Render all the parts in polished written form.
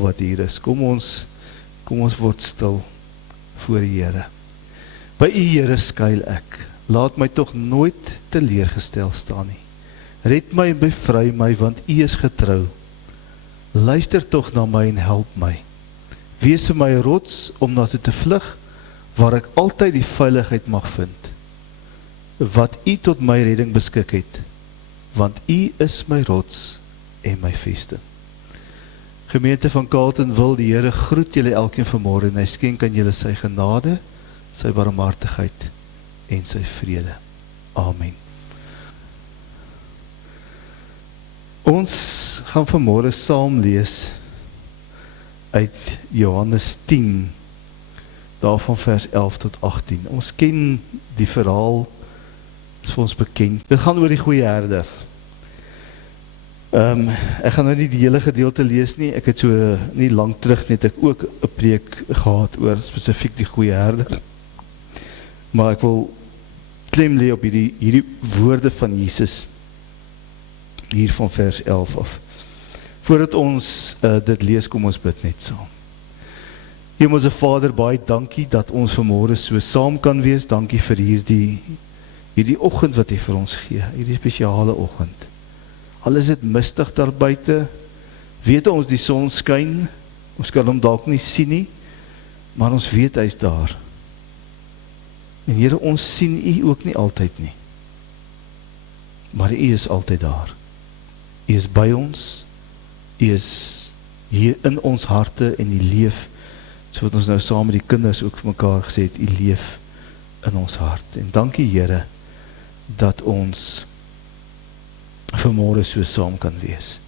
wat hier is. Kom ons word stil voor die Here. By U, Here, skuil ek. Laat my tog nooit teleurgestel staan nie. Red my en bevry my, want U is getrou. Luister tog na my en help my. Wees vir my 'n rots om na toe te vlug, waar ek altyd die veiligheid mag vind, wat U tot my redding beskik het, want U is my rots en my vesting. Gemeente van Carleton, wil die Here groet julle elkeen vanmôre en hy skenk aan julle sy genade, sy barmhartigheid en sy vrede. Amen. Ons gaan vanmôre saam lees uit Johannes 10, daarvan vers 11 tot 18. Ons ken die verhaal, is vir ons bekend. Dit gaan oor die goeie herder. Ek gaan nou nie die hele gedeelte lees nie, ek het so nie lang terug net ek ook 'n preek gehad oor spesifiek die goeie herder. Maar ek wil klem lê op hierdie woorde van Jesus, hier van vers 11 af. Voordat ons dit lees, kom ons bid net saam. Hemelse Vader, baie dankie dat ons vanmôre so saam kan wees. Dankie vir hierdie oggend wat U vir ons gee, hierdie spesiale oggend. Al is dit mistig daar buite, weet ons die son skyn, ons kan hom dalk nie sien nie, maar ons weet hy's daar. En Here, ons sien U ook nie altyd nie, maar U is altyd daar. U is by ons, U is hier in ons harte en U leef, so wat ons nou saam met die kinders ook vir mekaar gesê het, U leef in ons hart. En dankie Here, dat ons vanmôre so saam kan wees.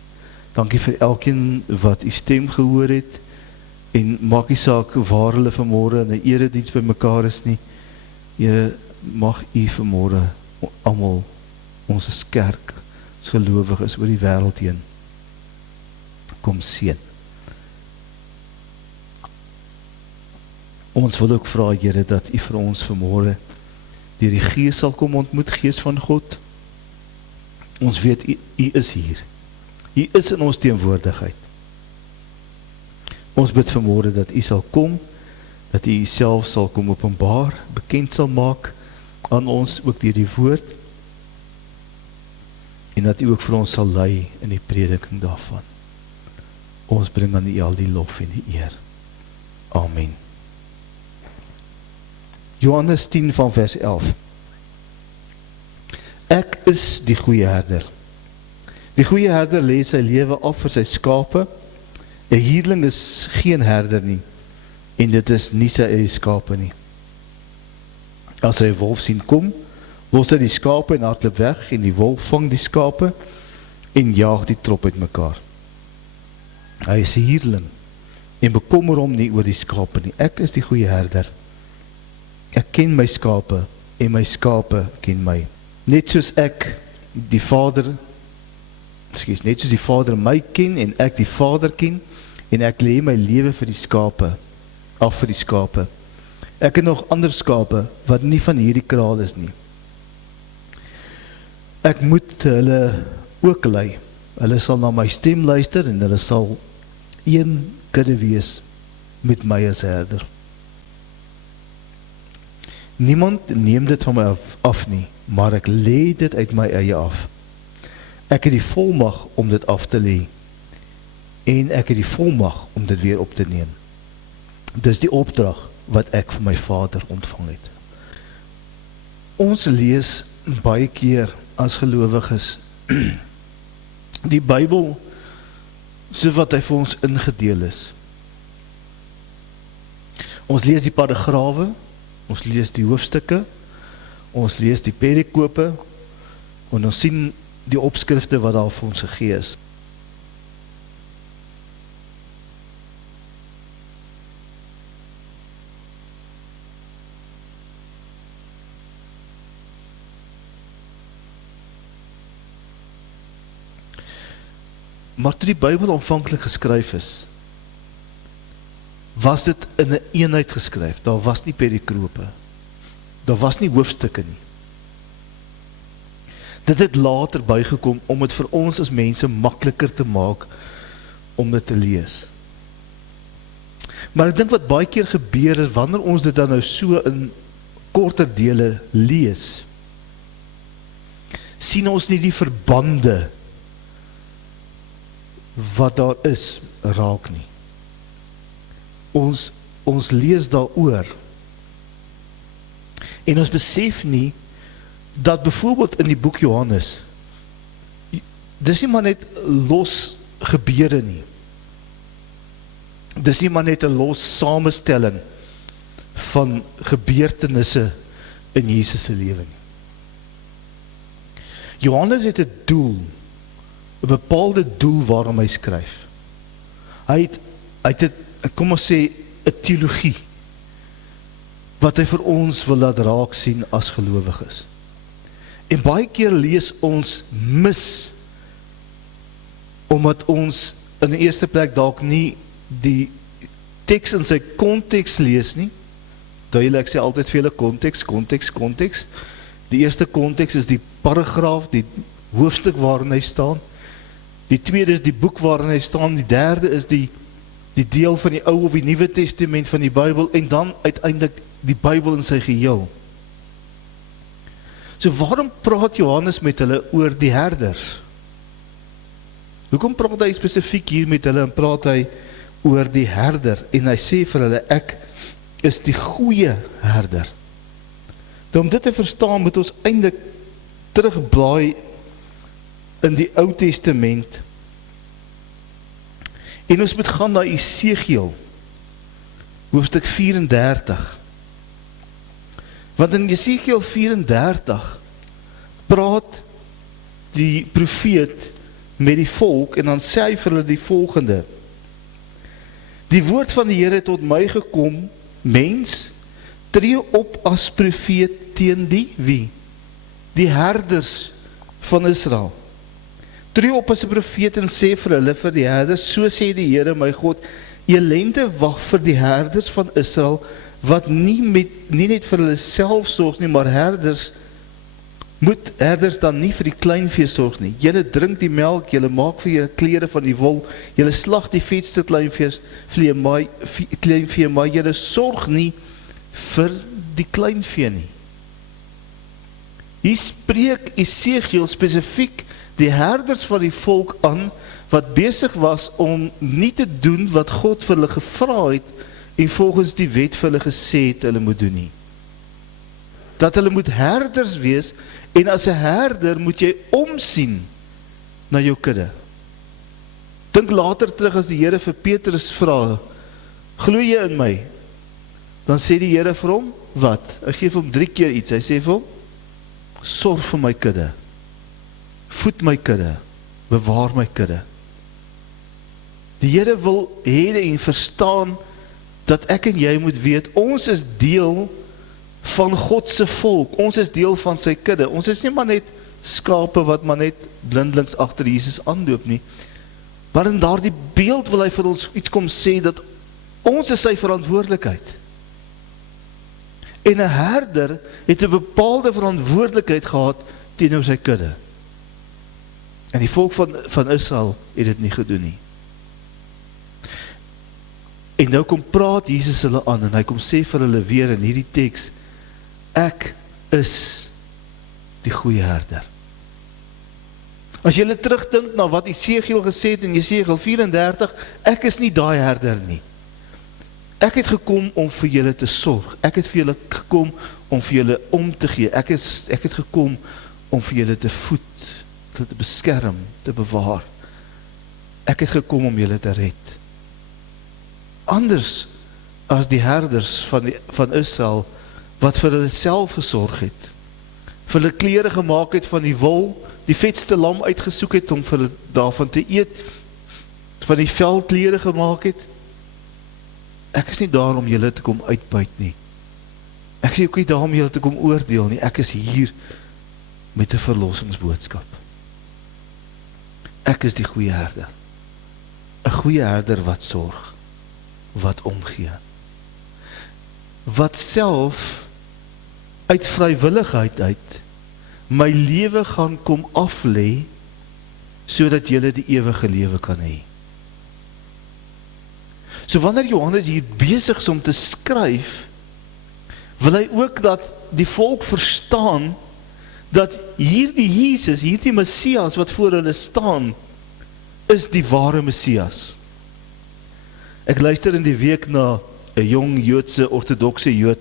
Dankie vir elkeen wat U stem gehoor het, en maak nie saak waar hulle vanmôre in 'n erediens by mekaar is nie. Here, mag U vanmôre almal ons kerk, ons gelowiges oor die wêreld heen kom seën. Ons wil ook vra, Here, dat U vir ons vanmôre deur die Gees sal kom ontmoet, Gees van God. Ons weet U is hier. U is in ons teenwoordigheid. Ons bid vanmôre dat U sal kom, dat U Uself sal kom openbaar, bekend sal maak aan ons, ook deur die woord, en dat U ook vir ons sal lei in die prediking daarvan. Ons bring aan U al die lof en die eer. Amen. Johannes 10 van vers 11. Ek is die goeie herder. Die goeie herder lê sy lewe af vir sy skape. 'n Huurling is geen herder nie, en dit is nie sy eie skape nie. As hy 'n wolf sien kom, los hy die skape en hardloop weg, en die wolf vang die skape en jaag die trop uitmekaar. Hy is 'n huurling en bekommer hom nie oor die skape nie. Ek is die goeie herder. Ek ken my skape en my skape ken my. Net soos die Vader my ken en ek die Vader ken, en ek lê my lewe vir die skape. Ek het nog ander skape wat nie van hierdie kraal is nie. Ek moet hulle ook lei. Hulle sal na my stem luister en hulle sal een kudde wees met my as herder. Niemand neem dit van my af nie, maar ek lê dit uit my eie af. Ek het die volmag om dit af te lê, en ek het die volmag om dit weer op te neem. Dis die opdrag wat ek van my Vader ontvang het. Ons lees baie keer as gelowiges die Bybel so wat hy vir ons ingedeel is. Ons lees die paragrawe, ons lees die hoofstukke, ons lees die perikope, en ons sien die opskrifte wat daar vir ons gegee is. Maar toe die Bybel aanvanklik geskryf is, was dit in 'n eenheid geskryf. Daar was nie perikrope, daar was nie hoofstukke nie. Dit het later bygekom om het vir ons as mense makliker te maak om dit te lees. Maar ek dink wat baie keer gebeur is, wanneer ons dit dan nou so in korter dele lees, sien ons nie die verbande wat daar is, raak nie. Ons lees daaroor, en ons besef nie, dat byvoorbeeld in die boek Johannes, dis nie maar net los gebeure nie. Dis nie maar net 'n los samestelling van gebeurtenisse in Jesus se lewe nie. Johannes het 'n doel, 'n bepaalde doel waarom hy skryf. Hy het kom ons sê, 'n teologie, wat hy vir ons wil laat raak sien as gelowiges. En baie keer lees ons mis, omdat ons in die eerste plek dalk nie die teks in sy konteks lees nie. Duidelik, ek sê altyd vir julle konteks. Die eerste konteks is die paragraaf, die hoofstuk waarin hy staan. Die tweede is die boek waarin hy staan. Die derde is die deel van die Ou of die Nuwe Testament van die Bybel, en dan uiteindelik die Bybel in sy geheel. So waarom praat Johannes met hulle oor die herders? Hoekom praat hy spesifiek hier met hulle, en praat hy oor die herder, en hy sê vir hulle, ek is die goeie herder. Om dit te verstaan, moet ons eintlik terugblaai in die Ou Testament, en ons moet gaan na Esegiel, hoofstuk 34. Want in Esegiel 34 praat die profeet met die volk, en dan sê hy vir hulle die volgende: Die woord van die Here het tot my gekom, mens, tree op as profeet teen die wie? Die herders van Israel. Tree op as 'n profeet en sê vir hulle, vir die herders, so sê die Here my God, elende wag vir die herders van Israel, wat nie net vir hulle self sorg nie, maar moet herders dan nie vir die kleinvee sorg nie. Julle drink die melk, julle maak vir julle klere van die wol, julle slag die vetste kleinvee, maar julle sorg nie vir die kleinvee nie. Hier spreek Esegiel spesifiek die herders van die volk aan, wat besig was om nie te doen wat God vir hulle gevra het, en volgens die wet vir hulle gesê het hulle moet doen nie. Dat hulle moet herders wees, en as 'n herder moet jy omsien na jou kudde. Dink later terug as die Here vir Petrus vra, glo jy in my? Dan sê die Here vir hom, wat? Hy gee vir hom 3 keer iets, hy sê vir hom, sorg vir my kudde, voed my kudde, bewaar my kudde. Die Here wil hê en verstaan, dat ek en jy moet weet, ons is deel van God se volk, ons is deel van sy kudde, ons is nie maar net skape wat maar net blindelings agter Jesus aanloop nie, maar in daardie beeld wil hy vir ons iets kom sê, dat ons is sy verantwoordelikheid. En 'n herder het 'n bepaalde verantwoordelikheid gehad teenoor sy kudde. En die volk van Israel het dit nie gedoen nie. En nou kom praat Jesus hulle aan, en hy kom sê vir hulle weer in hierdie teks, ek is die goeie herder. As jy terugdink na wat Esegiel gesê het in Esegiel 34, ek is nie daai herder nie. Ek het gekom om vir julle te sorg. Ek het vir julle gekom om vir julle om te gee. Ek het gekom om vir julle te voed, te beskerm, te bewaar. Ek het gekom om julle te red. Anders as die herders van Israel, wat vir hulle self gesorg het, vir hulle klere gemaak het van die wol, die vetste lam uitgesoek het om vir hulle daarvan te eet, van die velklere gemaak het. Ek is nie daar om julle te kom uitbuit nie. Ek is ook nie daar om julle te kom oordeel nie. Ek is hier met 'n verlossingsboodskap. Ek is die goeie herder. 'n Goeie herder wat sorg, wat omgee, wat self uit vrywilligheid uit my lewe gaan kom aflê, sodat julle die ewige lewe kan hê. So wanneer Johannes hier besig is om te skryf, wil hy ook dat die volk verstaan, dat hierdie Jesus, hierdie Messias wat voor hulle staan, is die ware Messias. Ek luister in die week na 'n jong Joodse, ortodokse Jood,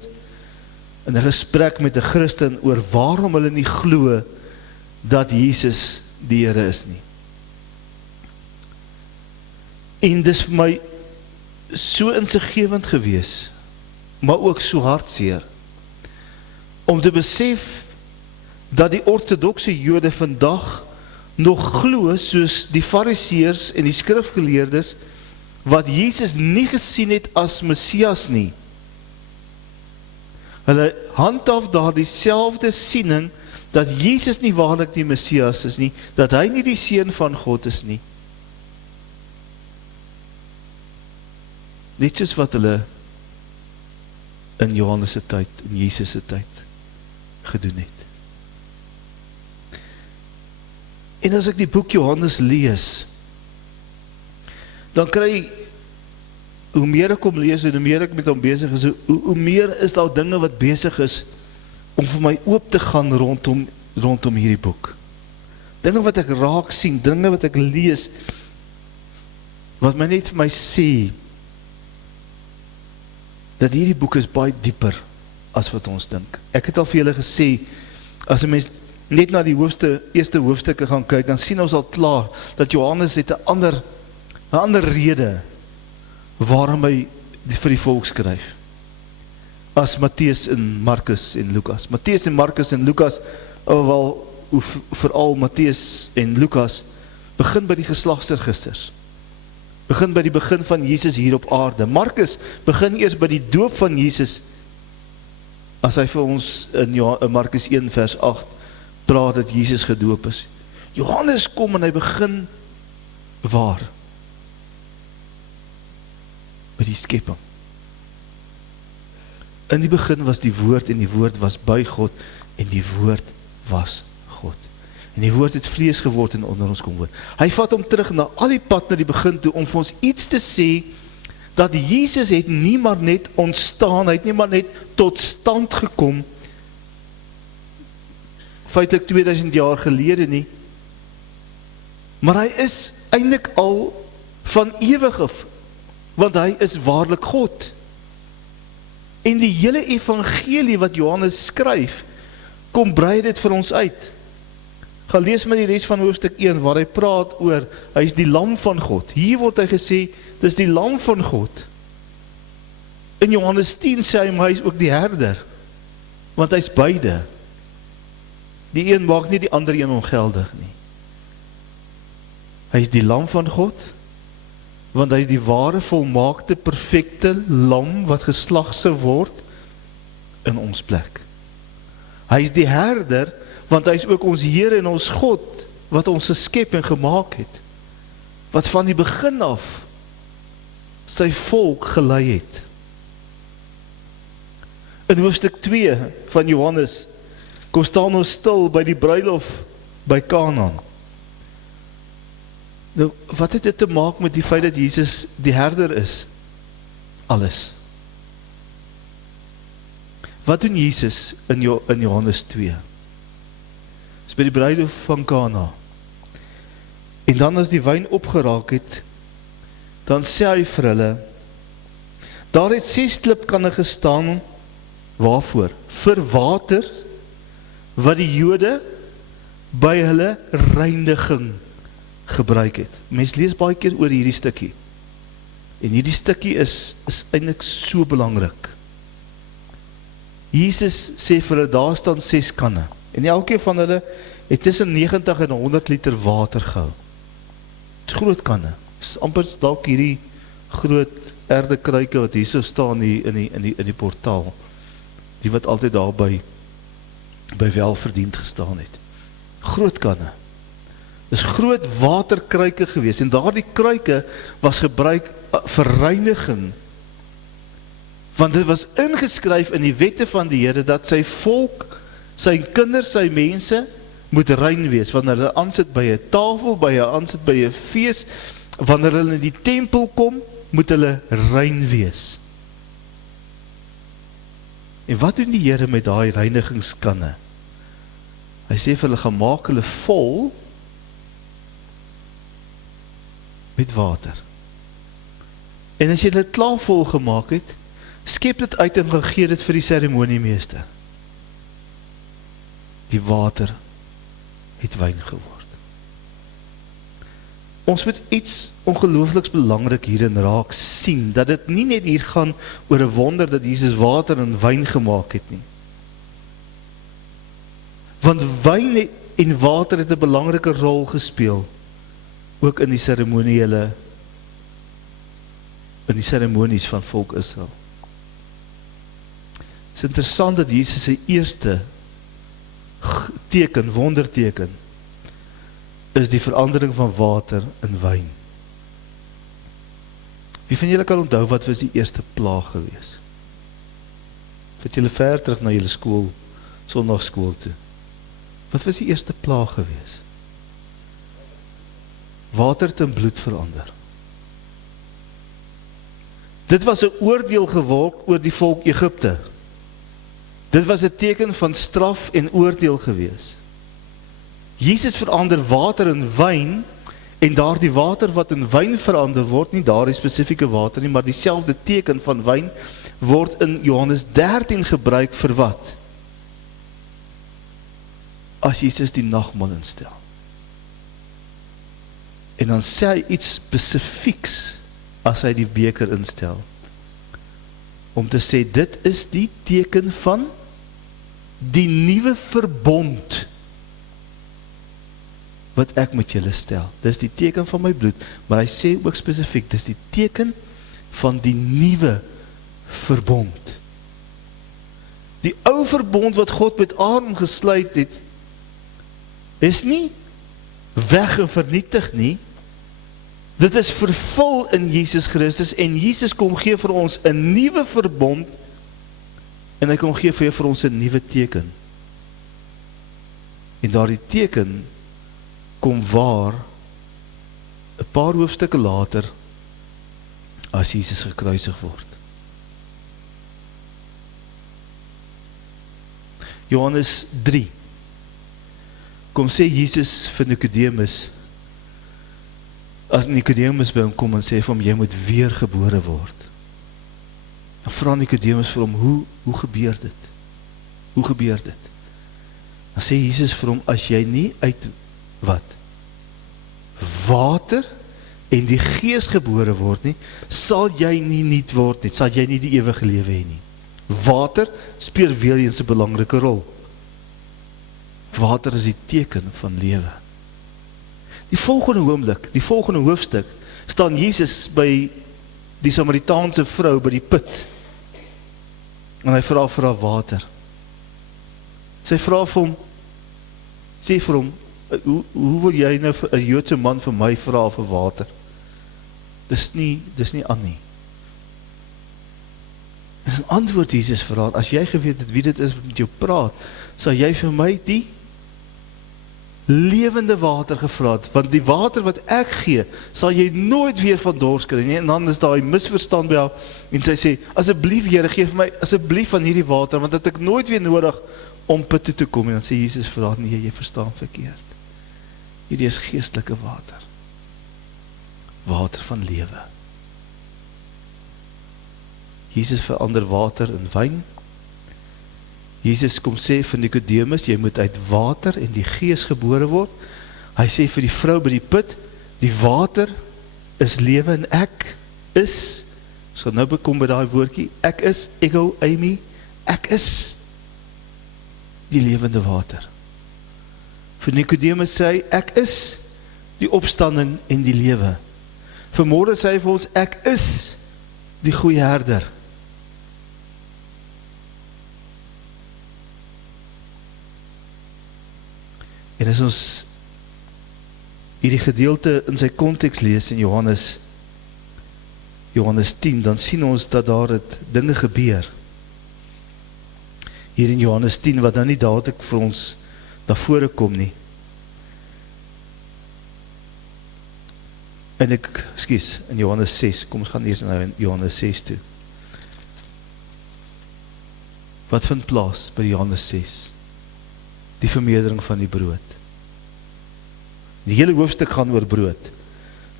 in 'n gesprek met 'n Christen oor waarom hulle nie glo dat Jesus die Here is nie. En dis vir my so insiggewend gewees, maar ook so hartseer, om te besef dat die ortodokse Jode vandag nog glo soos die Fariseërs en die skrifgeleerdes, wat Jesus nie gesien het as Messias nie. Hulle handhaaf daar dieselfde siening, dat Jesus nie waarlik die Messias is nie, dat hy nie die seun van God is nie. Net soos wat hulle in Johannes se tyd, in Jesus se tyd gedoen het. En as ek die boek Johannes lees, dan kry, hoe meer ek hom lees en hoe meer ek met hom besig is, hoe meer is daar dinge wat besig is om vir my oop te gaan rondom hierdie boek. Dinge wat ek raak sien, dinge wat ek lees, wat my net vir my sê, dat hierdie boek is baie dieper as wat ons dink. Ek het al vir julle gesê, as 'n mens net na die eerste hoofstukke gaan kyk, dan sien ons al klaar, dat Johannes het 'n ander rede, waarom hy vir die volk skryf, as Matteus en Markus en Lukas. Matteus en Markus en Lukas, veral Matteus en Lukas, begin by die geslagsregisters, begin by die begin van Jesus hier op aarde. Markus begin eers by die doop van Jesus, as hy vir ons in Markus 1 vers 8 praat dat Jesus gedoop is. Johannes kom en hy begin waar? By die skepping. In die begin was die woord en die woord was by God en die woord was God. En die woord het vlees geword en onder ons kom woon. Hy vat hom terug na al die pad na die begin toe om vir ons iets te sê, dat Jesus het nie maar net ontstaan, hy het nie maar net tot stand gekom, feitlik 2000 jaar gelede nie, maar hy is eintlik al van ewig af, want hy is waarlik God. En die hele evangelie wat Johannes skryf, kom brei dit vir ons uit. Gaan lees met die res van hoofstuk 1, waar hy praat oor, hy is die lam van God. Hier word hy gesê, dis die lam van God. In Johannes 10 sê hy, maar hy is ook die herder, want hy is beide. Die een maak nie die ander een ongeldig nie. Hy is die lam van God, want hy is die ware, volmaakte, perfekte lam, wat geslag sou word in ons plek. Hy is die herder, want hy is ook ons Here en ons God, wat ons geskep en gemaak het, wat van die begin af sy volk gelei het. In hoofstuk 2 van Johannes, kom staan ons stil by die bruilof by Kanaan. Nou, wat het dit te maak met die feit dat Jesus die herder is? Alles. Wat doen Jesus in Johannes 2? Dis by die bruilof van Kana. En dan as die wyn opgeraak het, dan sê hy vir hulle, daar het 6 klipkanne gestaan, waarvoor? Vir water, wat die Jode by hulle reiniging gebruik het. Mens lees baie keer oor hierdie stukkie. En hierdie stukkie is eintlik so belangrik. Jesus sê vir hulle, daar staan 6 kanne. En elkeen van hulle het tussen 90 en 100 liter water gehou. Het is groot kanne. Het is amper dalk hierdie groot erdekruike wat hier so staan in die portaal. Die wat altyd daar by welverdiend gestaan het. Groot kanne. Dis groot waterkruike gewees, en daardie kruike was gebruik vir reiniging, want dit was ingeskryf in die wette van die Here, dat sy volk, sy kinders, sy mense, moet rein wees, wanneer hulle aansit by 'n tafel, aansit by 'n fees, wanneer hulle in die tempel kom, moet hulle rein wees. En wat doen die Here met daai reinigingskanne? Hy sê vir hulle, gaan maak hulle vol met water. En as jy dit klaar vol gemaak het, skep dit uit en gee dit vir die seremoniemeester. Die water het wyn geword. Ons moet iets ongeloofliks belangrik hierin raak sien, dat dit nie net hier gaan oor 'n wonder dat Jesus water en wyn gemaak het nie. Want wyn en water het 'n belangrike rol gespeel, ook in die seremonies van volk Israel. Het is interessant dat Jesus sy eerste teken, wonderteken, is die verandering van water in wyn. Wie van julle kan onthou wat was die eerste plaag gewees? Vat julle ver terug na julle skool, sondagskool toe. Wat was die eerste plaag gewees? Water het in bloed verander. Dit was 'n oordeel geword oor die volk Egipte. Dit was 'n teken van straf en oordeel gewees. Jesus verander water in wyn, en daardie water wat in wyn verander word, nie daardie spesifieke water nie, maar dieselfde teken van wyn, word in Johannes 13 gebruik vir wat? As Jesus die nagmaal instel. En dan sê hy iets spesifieks as hy die beker instel. Om te sê, dit is die teken van die nuwe verbond wat ek met julle stel. Dis die teken van my bloed, maar hy sê ook spesifiek, dis die teken van die nuwe verbond. Die ou verbond wat God met Aaron gesluit het, is nie weg en vernietig nie. Dit is vervul in Jesus Christus, en Jesus kom gee vir ons 'n nuwe verbond, en hy kom gee vir ons 'n nuwe teken. En daardie teken kom waar 'n paar hoofstukke later as Jesus gekruisig word. Johannes 3 kom sê Jesus vir Nicodemus, as Nicodemus by hom kom en sê vir hom, jy moet weer gebore word. Dan vra Nicodemus vir hom, hoe gebeur dit? Hoe gebeur dit? Dan sê Jesus vir hom, as jy nie uit wat? Water en die Gees gebore word nie, sal jy nie nuut word nie, sal jy nie die ewige lewe hê nie. Water speel weer eens 'n belangrike rol. Water is die teken van lewe. Die volgende oomblik, die volgende hoofstuk, staan Jesus by die Samaritaanse vrou by die put, en hy vra vir haar water. Sy vra vir hom, sê vir hom, hoe wil jy nou vir 'n Joodse man vir my vra vir water? Dis nie aan nie. En antwoord Jesus vir haar, as jy geweet het wie dit is wat met jou praat, sal jy vir my die lewende water gevra het, want die water wat ek gee, sal jy nooit weer van dors kry nie. En dan is daar 'n misverstand by haar, en sy sê, asseblief Here, gee vir my asseblief van hierdie water, want dit ek nooit weer nodig om put toe te kom. En dan sê Jesus vir haar, nee, jy verstaan verkeerd. Hierdie is geestelike water. Water van lewe. Jesus verander water in wyn. Jesus kom sê vir Nicodemus, jy moet uit water en die Gees gebore word. Hy sê vir die vrou by die put, die water is lewe en ek is, so nou bekom by daai woordjie, ek is, ego, eimi, ek is die lewende water. Vir Nicodemus sê hy, ek is die opstanding en die lewe. Vanmôre sê hy vir ons, ek is die goeie herder. En as ons hierdie gedeelte in sy konteks lees in Johannes 10, dan sien ons dat daar het dinge gebeur. Hier in Johannes 10, wat dan nie dadelik vir ons na vore kom nie. En in Johannes 6, kom ons gaan eers nou in Johannes 6 toe. Wat vind plaas by Johannes 6? Die vermeerdering van die brood. Die hele hoofstuk gaan oor brood.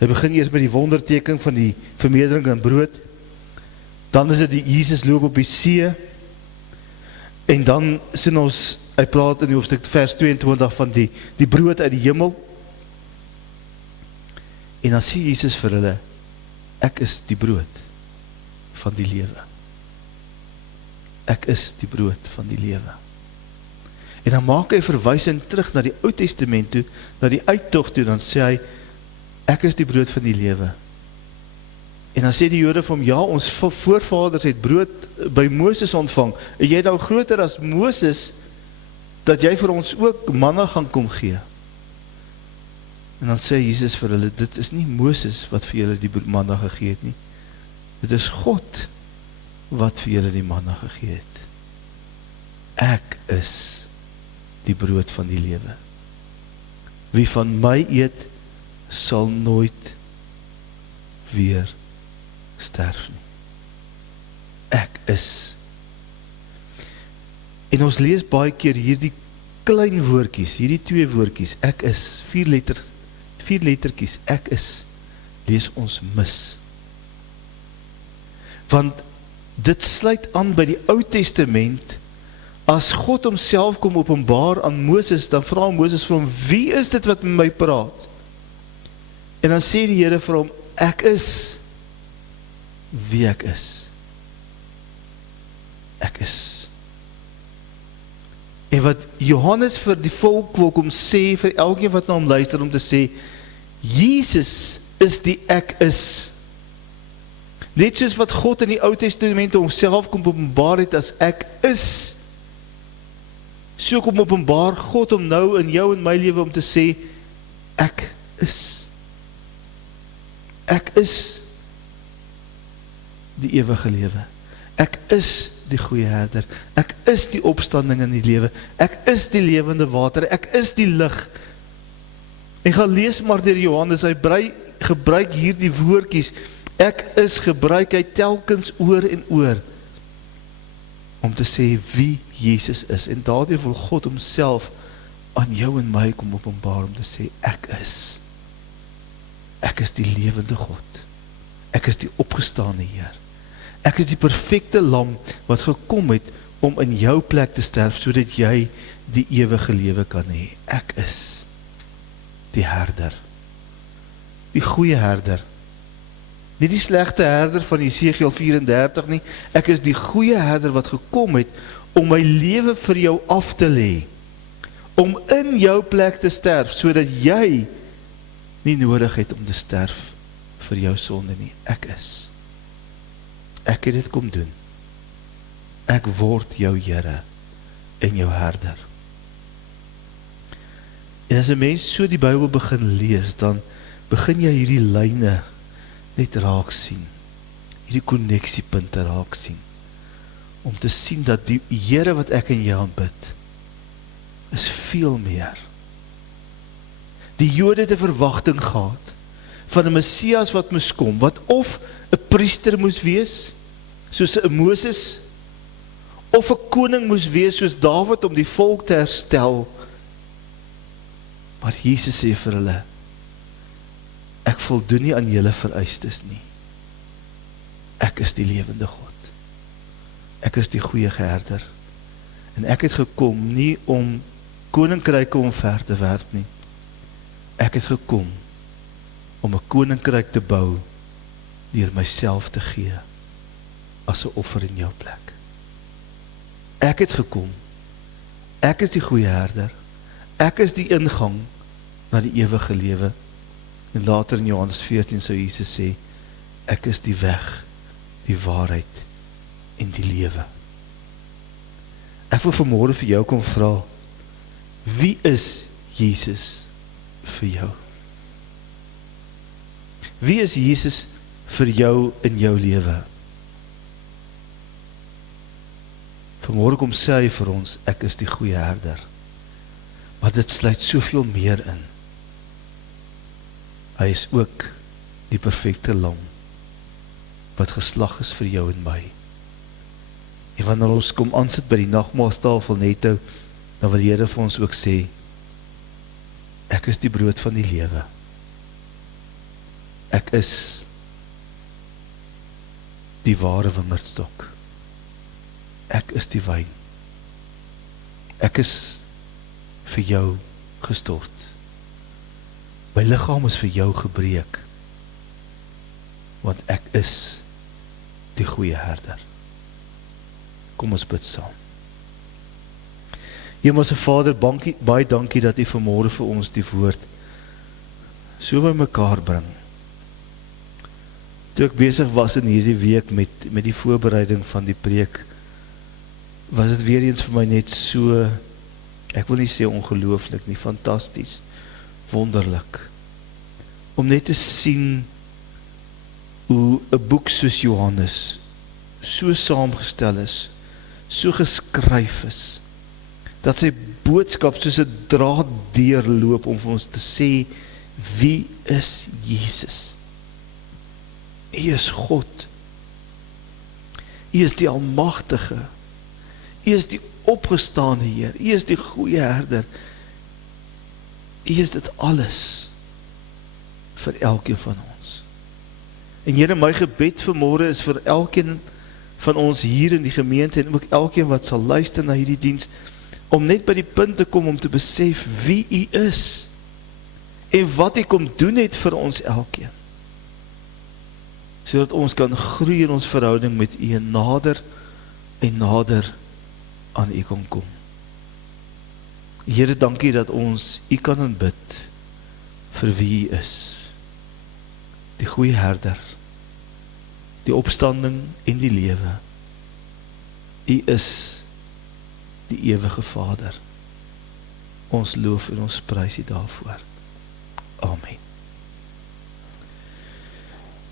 Hy begin eers by die wonderteken van die vermeerdering in brood, dan is dit die Jesus loop op die see, en dan sien ons, hy praat in die hoofstuk vers 22 van die brood uit die hemel, en dan sê Jesus vir hulle, ek is die brood van die lewe. Ek is die brood van die lewe. En dan maak hy verwysing terug na die Ou Testament toe, na die uittog toe, dan sê hy, ek is die brood van die lewe. En dan sê die Jode vir hom, ja, ons voorvaders het brood by Moses ontvang, en jy nou groter as Moses, dat jy vir ons ook manna gaan kom gee. En dan sê Jesus vir hulle, dit is nie Moses wat vir julle die manna gegee het nie, dit is God wat vir julle die manna gegee het. Ek is die brood van die lewe. Wie van my eet, sal nooit weer sterf nie. Ek is. En ons lees baie keer hierdie klein woordjies, hierdie 2 woordjies, ek is, 4 lettertjies, ek is, lees ons mis. Want dit sluit aan by die Ou Testament, as God homself kom openbaar aan Moses, dan vra Moses vir hom, wie is dit wat met my praat? En dan sê die Here vir hom, ek is wie ek is. Ek is. En wat Johannes vir die volk wil kom sê, vir elkeen wat na hom luister, om te sê, Jesus is die ek is. Net soos wat God in die Ou Testament homself kom openbaar het as ek is, so kom openbaar God om nou in jou en my lewe om te sê, ek is. Ek is die ewige lewe. Ek is die goeie herder. Ek is die opstanding in die lewe. Ek is die lewende water. Ek is die lig. En gaan lees maar deur Johannes, hy gebruik hier die woordjies, ek is, gebruik hy telkens oor en oor, om te sê wie Jesus is. En daardeur wil God homself aan jou en my kom openbaar, om te sê, ek is. Ek is die lewende God. Ek is die opgestane Heer. Ek is die perfekte lam, wat gekom het, om in jou plek te sterf, sodat jy die ewige lewe kan hê. Ek is die herder. Die goeie herder. Nie die slegte herder van Jesegiel 34 nie. Ek is die goeie herder wat gekom het, om my lewe vir jou af te lê. Om in jou plek te sterf, sodat jy nie nodig het om te sterf vir jou sonde nie. Ek is. Ek het dit kom doen. Ek word jou Here en jou herder. En as 'n mens so die Bybel begin lees, dan begin jy hierdie lyne net raak sien. Hierdie koneksiepunte raak sien. Om te sien dat die Here wat ek en jy aanbid, is veel meer. Die Jode het 'n verwagting gehad van 'n Messias wat moes kom, wat of 'n priester moes wees, soos 'n Moses, of 'n koning moes wees soos Dawid om die volk te herstel. Maar Jesus sê vir hulle, ek voldoen nie aan julle vereistes nie. Ek is die lewende God. Ek is die goeie herder. En ek het gekom nie om koninkryke omver te werp nie. Ek het gekom om 'n koninkryk te bou deur myself te gee as 'n offer in jou plek. Ek het gekom. Ek is die goeie herder. Ek is die ingang na die ewige lewe. En later in Johannes 14 sou Jesus sê, ek is die weg, die waarheid en die lewe. Ek wil vanmôre vir jou kom vra, wie is Jesus vir jou? Wie is Jesus vir jou in jou lewe? Vanmôre kom sê hy vir ons, ek is die goeie herder. Maar dit sluit soveel meer in. Hy is ook die perfekte lam, wat geslag is vir jou en my. En wanneer ons kom aansit by die nagmaalstafel net nou, dan wil die Here vir ons ook sê, ek is die brood van die lewe. Ek is die ware wingerdstok. Ek is die wyn. Ek is vir jou gestort. My liggaam is vir jou gebreek, want ek is die goeie herder. Kom ons bid saam. Hemelse Vader, baie dankie dat U vanmôre vir ons die woord so by mekaar bring. Toe ek besig was in hierdie week met die voorbereiding van die preek, was dit weer eens vir my net so, ek wil nie sê ongelooflik nie, fantasties, wonderlik, om net te sien hoe 'n boek soos Johannes so saamgestel is, so geskryf is, dat sy boodskap soos 'n draad deurloop om vir ons te sê, wie is Jesus? U is God. U is die Almagtige. U is die opgestaane Heer. U is die goeie herder. U is dit alles vir elkeen van ons. En Here, my gebed vanmôre is vir elkeen van ons hier in die gemeente en ook elkeen wat sal luister na hierdie diens, om net by die punt te kom om te besef wie U is en wat U kom doen het vir ons elkeen, sodat ons kan groei in ons verhouding met U en nader aan U kan kom. Here, dankie dat ons U kan aanbid vir wie U is, die goeie herder, die opstanding en die lewe. U is die ewige Vader. Ons loof en ons prys U daarvoor. Amen.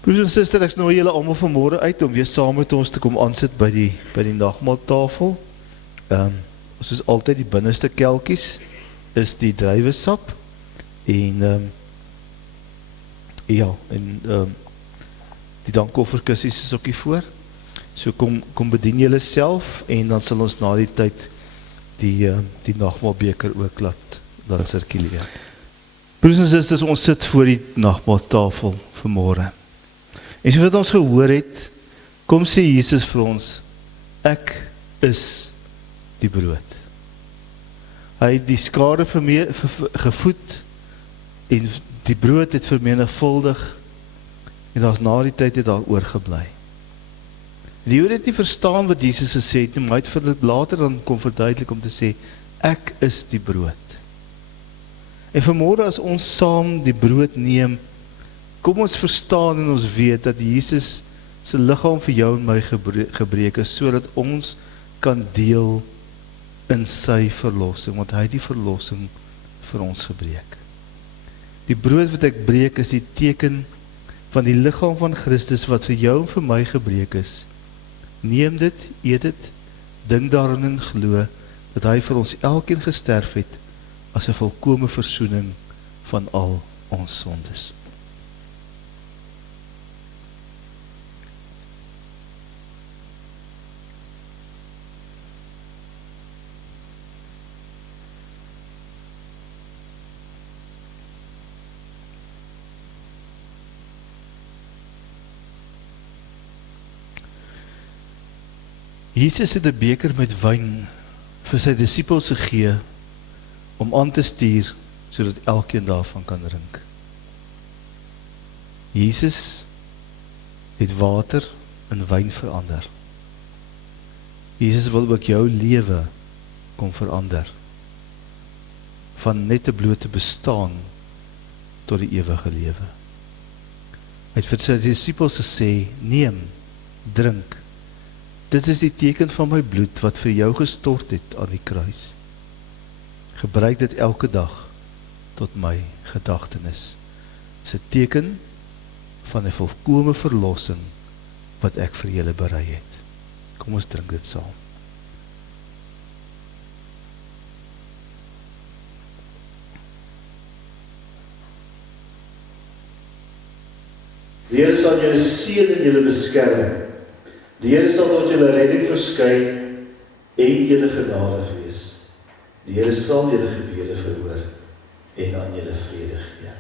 Broers en susters, ek nooi julle almal vanmôre uit om weer saam met ons te kom aansit by die nagmaaltafel. Soos altyd, die binneste kelkies is die druiwesap en die dankofferkussies is ook hier voor. So kom bedien julle self en dan sal ons na die tyd die nagmaalbeker ook laat sirkuleer. Broers en susters, ons sit voor die nagmaaltafel vanmôre. En so wat ons gehoor het, kom sê Jesus vir ons, ek is die brood. Hy het die skare gevoed en die brood het vermenigvuldig en daar's na die tyd het daar oorgebly. Die Jode het nie verstaan wat Jesus gesê het, maar hy het vir dit later dan kom verduidelik om te sê, ek is die brood. En vanmôre as ons saam die brood neem, kom ons verstaan en ons weet dat Jesus se liggaam vir jou en my gebreek is, sodat ons kan deel in sy verlossing, want hy het die verlossing vir ons gebreek. Die brood wat ek breek is die teken van die liggaam van Christus wat vir jou en vir my gebreek is. Neem dit, eet dit, dink daarin en glo dat hy vir ons elkeen gesterf het as 'n volkome versoening van al ons sondes. Jesus het 'n beker met wyn vir sy disippels gegee om aan te stuur sodat elkeen daarvan kan drink. Jesus het water in wyn verander. Jesus wil ook jou lewe kom verander. Van net 'n blote bestaan tot die ewige lewe. Hy het vir sy disippels gesê, neem, drink. Dit is die teken van my bloed wat vir jou gestort het aan die kruis. Gebruik dit elke dag tot my gedagtenis. Dit is 'n teken van 'n volkome verlossing wat ek vir julle berei het. Kom ons drink dit saam. Die Here sal julle seën en julle beskerm. Die Here sal tot julle redding verskyn en julle genadig wees. Die Here sal julle gebede verhoor en aan julle vrede gee.